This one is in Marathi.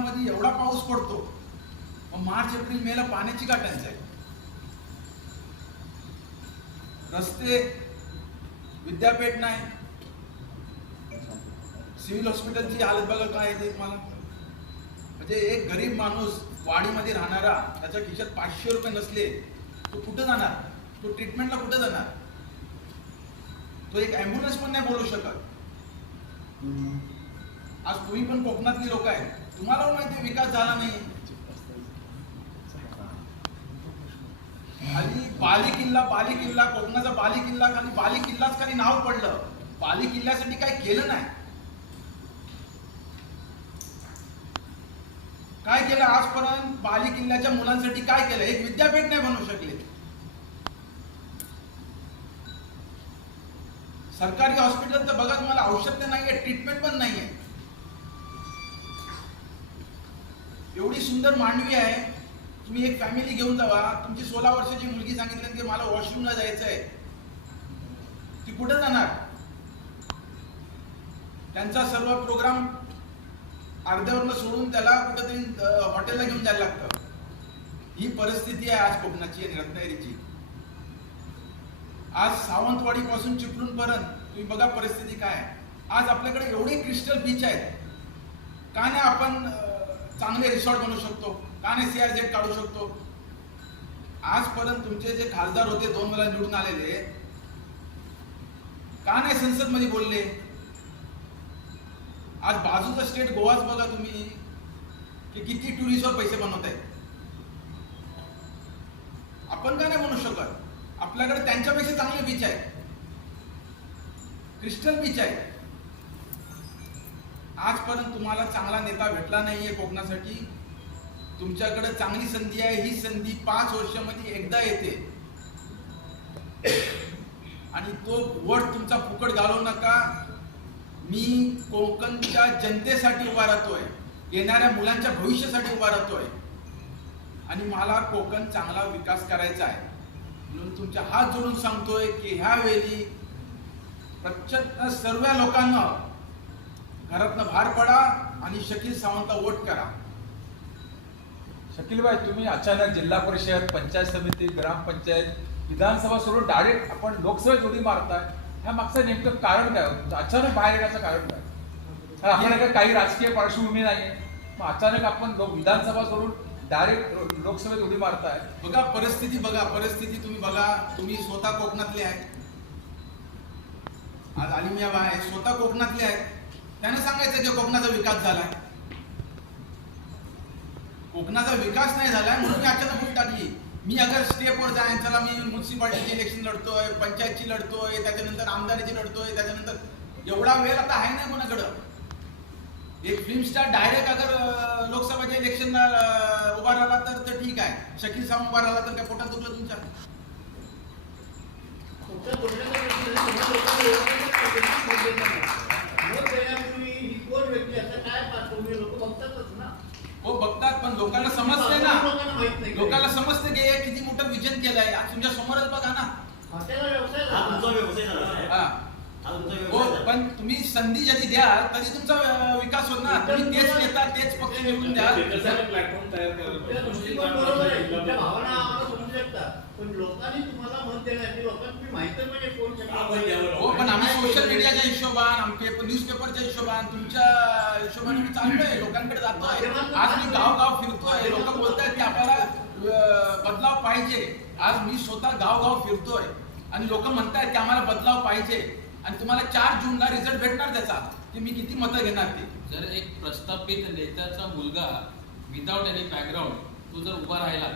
उन्हाळ्यामध्ये एवढा पाऊस पडतो मग मार्च एप्रिल मेला पाण्याची का टंचाई रस्ते विद्यापीठ नाही. सिव्हिल हॉस्पिटलची हालत बघत आहे ते मला म्हणजे एक गरीब माणूस वाडीमध्ये राहणारा त्याच्या खिशात पाचशे रुपये नसले तो कुठं जाणार? तो ट्रीटमेंटला कुठं जाणार? तो एक ॲम्ब्युलन्स पण नाही बोलू शकत. आज तुम्ही पण कोकणातली लोक आहेत. तुम्हाला माहिती आहे विकास झाला नाही. खाली बाली किल्ला बाली किल्ला कोकणाचा बाली किल्ला खाली बाली किल्लाच खाली नाव पडलं. बाली किल्ल्यासाठी काय केलं नाही. काय केलं आजपर्यंत? बाली किल्ल्याच्या मुलांसाठी काय केलं? एक विद्यापीठ नाही बनवू शकले. सरकारी हॉस्पिटल तर बघा तुम्हाला औषध तर नाहीये ट्रीटमेंट पण नाहीये. एवढी सुंदर मांडवी आहे. तुम्ही एक फॅमिली घेऊन जावा. तुमची सोळा वर्षाची मुलगी सांगितली की मला वॉशरूमला जायचं आहे ती कुठं जाणार? त्यांचा सर्व प्रोग्राम अर्ध्यावरनं सोडून त्याला कुठंतरी हॉटेलला घेऊन जायला लागतं. ही परिस्थिती आहे आज कोकणाची आणि रत्नागिरीची. आज सावंतवाडी पासून चिपळूण पर्यंत तुम्ही बघा परिस्थिती काय आहे. आज आपल्याकडे एवढे क्रिस्टल बीच आहेत. का नाही आपण चांगले रिसॉर्ट बनवू शकतो. का नाही सीआर जेट काढू शकतो? आजपर्यंत तुमचे जे खासदार होते दोन वेळा निवडून आलेले का नाही संसदमध्ये बोलले? आज बाजूचा स्टेट गोवाच बघा तुम्ही की किती टुरिस्टवर पैसे बनवत आहेत. आपण का नाही म्हणू शकत? आपल्याकडे त्यांच्यापेक्षा चांगले बीच आहे क्रिस्टल बीच आहे आजपर्यंत तुम्हाला चांगला नेता भेटला नाही आहे कोकणासाठी. तुमच्याकडे चांगली संधी आहे ही संधी पाच वर्षामध्ये एकदा येते. आणि तो वट तुमचा फुकट घालवू नका. मी कोकणच्या जनतेसाठी उभा राहतोय येणाऱ्या मुलांच्या भविष्यासाठी उभा राहतोय. आणि मला कोकण चांगला विकास करायचा आहे. म्हणून तुमच्या हात जोडून सांगतोय की ह्या वेळी प्रचंड सर्व लोकांना घरातनं बाहेर पडा आणि शकील सावंतला वोट करा. शकीलबाई तुम्ही अचानक जिल्हा परिषद पंचायत समिती ग्रामपंचायत विधानसभा सोडून डायरेक्ट आपण लोकसभेत उडी मारताय. ह्या मागचं नेमकं कारण काय? होतं अचानक बाहेर येण्याचं कारण काय? आपल्याकडे काही राजकीय पार्श्वभूमी नाहीये. मग अचानक आपण विधानसभा सोडून डायरेक्ट लोकसभेत उडी मारताय. बघा परिस्थिती बघा परिस्थिती तुम्ही बघा. तुम्ही स्वतः कोकणातले आहेत. आज आलिमिया आहे. स्वतः कोकणातले आहेत. त्यांना सांगायचं की कोकणाचा विकास झालाय. कोकणाचा विकास नाही झालाय म्हणून मी अचानक भूल टाकली मी अगर स्टेपवर जाय चला मी म्युन्सिपाल्टीची इलेक्शन लढतोय पंचायतची लढतोय त्याच्यानंतर आमदारीची लढतोय त्याच्यानंतर एवढा वेळ आता आहे नाही कोणाकडं? एक फिल्म स्टार डायरेक्ट अगर अं, लोकसभेच्या इलेक्शनला उभा राहिला तर ठीक आहे. शकील साम उभा राहिला तर काय पोटात दुखलं तुमच्या बोलण्याचा प्रश्न आहे, समोर लोकांना एवढं मत देण्यापूर्वी ही कोण व्यक्ती असं काय पार्श्वभूमी लोक बघतातच ना हो बघतात पण लोकांना समजते ना. लोकांना माहीत नाही. लोकांना समजते की हे किती मोठं विजन केलंय. आज तुमच्या समोरच बघा ना. हा तुमचा झाला. व्यवसाय झाला साहेब. हा. हा तुमचा हो व्यवसाय झाला. पण तुम्ही संधी जरी द्याल तरी तुमचा अं, विकास होत ना. तुम्ही तेच नेता तेच पक्ष निवडून द्याल प्लॅटफॉर्म तयार तुमच्या दृष्टिकोन बरोबर आहे. तुमच्या भावना आम्हाला समजू शकतात. पण लोकांनी तुम्हाला मत देण्याची लोकांना तुम्ही माहिती म्हणजे कोण आपण द्यावं. हो पण आम्ही सोशल मीडियाच्या हिशोबान आमचे न्यूजपेपरच्या हिशोबान तुमच्या हिशोबाने आम्ही चाललोय लोकांकडे जातोय. आज मी गाव गाव फिरतोय. लोक बोलतायत की आपल्याला बदलाव पाहिजे. आज मी स्वतः गाव गाव फिरतोय. आणि लोक म्हणतायत की आम्हाला बदलाव पाहिजे. आणि तुम्हाला चार जूनला रिझल्ट भेटणार त्याचा. की मी किती मतं घेणार ते? जर एक प्रस्थापित नेत्याचा मुलगा विदाउट एनी बॅकग्राऊंड तो जर उभा राहिला